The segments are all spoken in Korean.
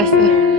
알았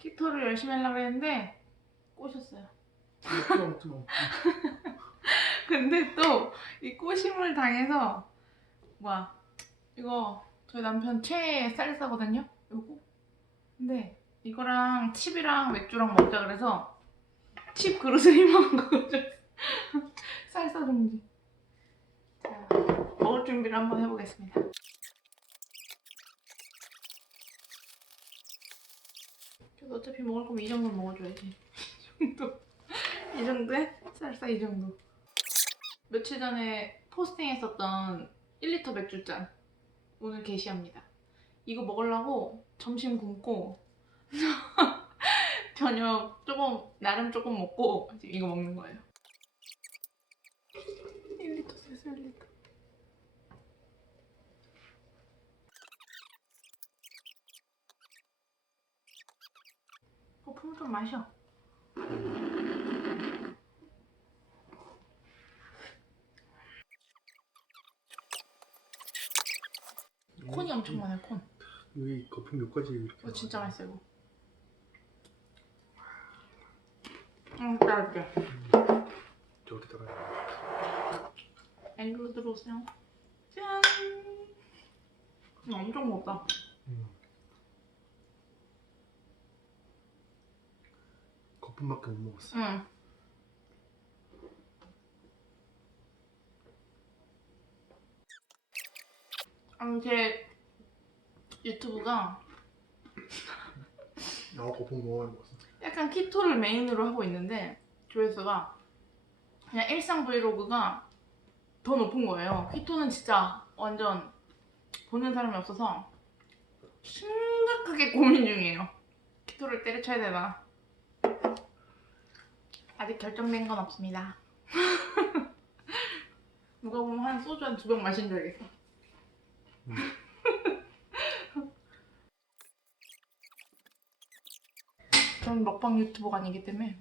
키토를 열심히 하려고 했는데 꼬셨어요. 마, 먹지 마. 근데 또 이 꼬심을 당해서 뭐야 이거 저희 남편 최애 쌀사거든요. 요거. 근데 이거랑 칩이랑 맥주랑 먹자 그래서 칩 그릇을 이만한 거 가져. 쌀사 종지. 자 먹을 준비를 한번 해보겠습니다. 그래도 어차피 먹을 거면 이 정도 먹어줘야지. 이 정도. 이 정도에 쌀사 이 정도. 며칠 전에 포스팅했었던 1리터 맥주잔 오늘 게시합니다. 이거 먹으려고 점심 굶고 저녁 조금 나름 조금 먹고 이거 먹는 거예요. 1리터 쎄서 1리터. 거품 좀 마셔. 콘이 엄청 많아요 콘. 여기 거품 몇 가지 이렇게. 이거 진짜 맛있어요 이거. 응, 따뜻해. 저기다가 앵글로 들어오세요. 짠. 음, 엄청 먹다. 음. 거품밖에 못 먹었어. 응. 아니 제 유튜브가 나 거품 너무 많이 먹었어. 약간 키토를 메인으로 하고 있는데 조회수가 그냥 일상 브이로그가 더 높은 거예요. 키토는 진짜 완전 보는 사람이 없어서 심각하게 고민 중이에요. 키토를 때려쳐야 되나? 아직 결정된 건 없습니다. 누가 보면 한 소주 한 두 병 마신 줄 알겠어. 음. 저는 먹방 유튜버가 아니기 때문에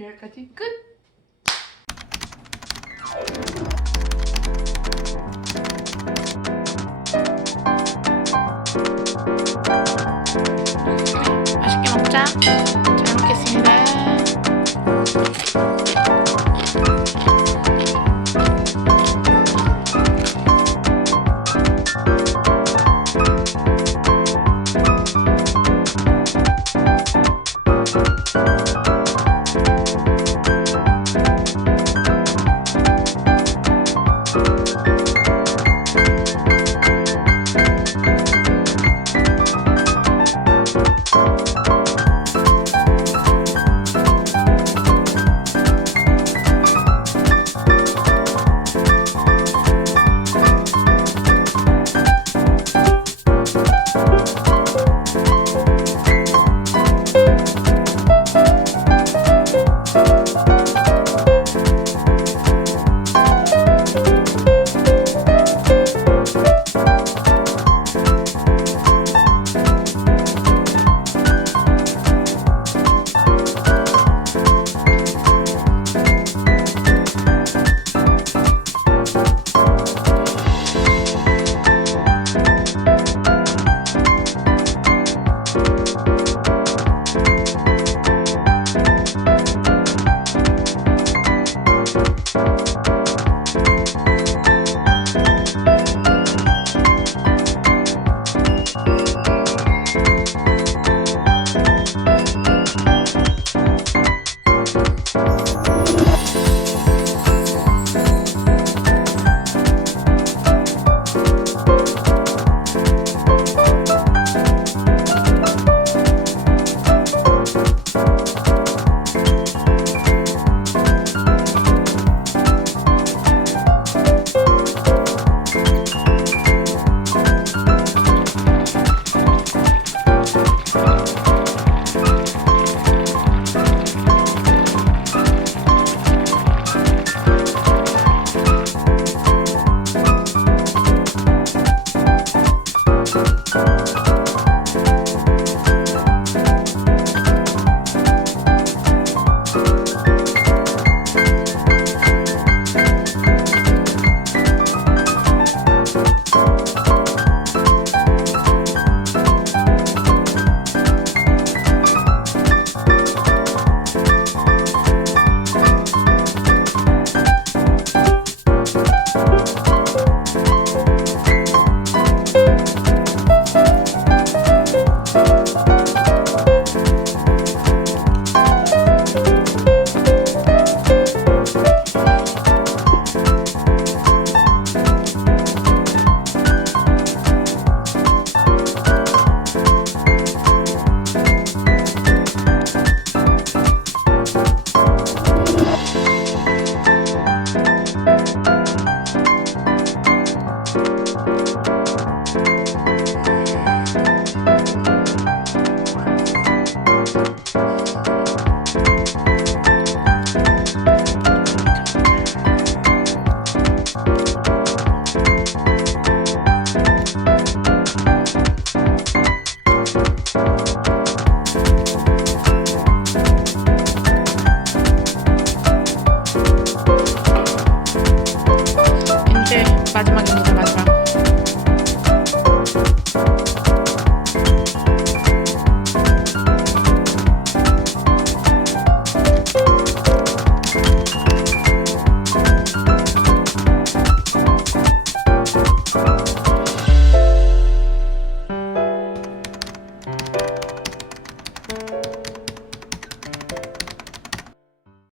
여기까지 끝! 맛있게 먹자. 잘 먹겠습니다.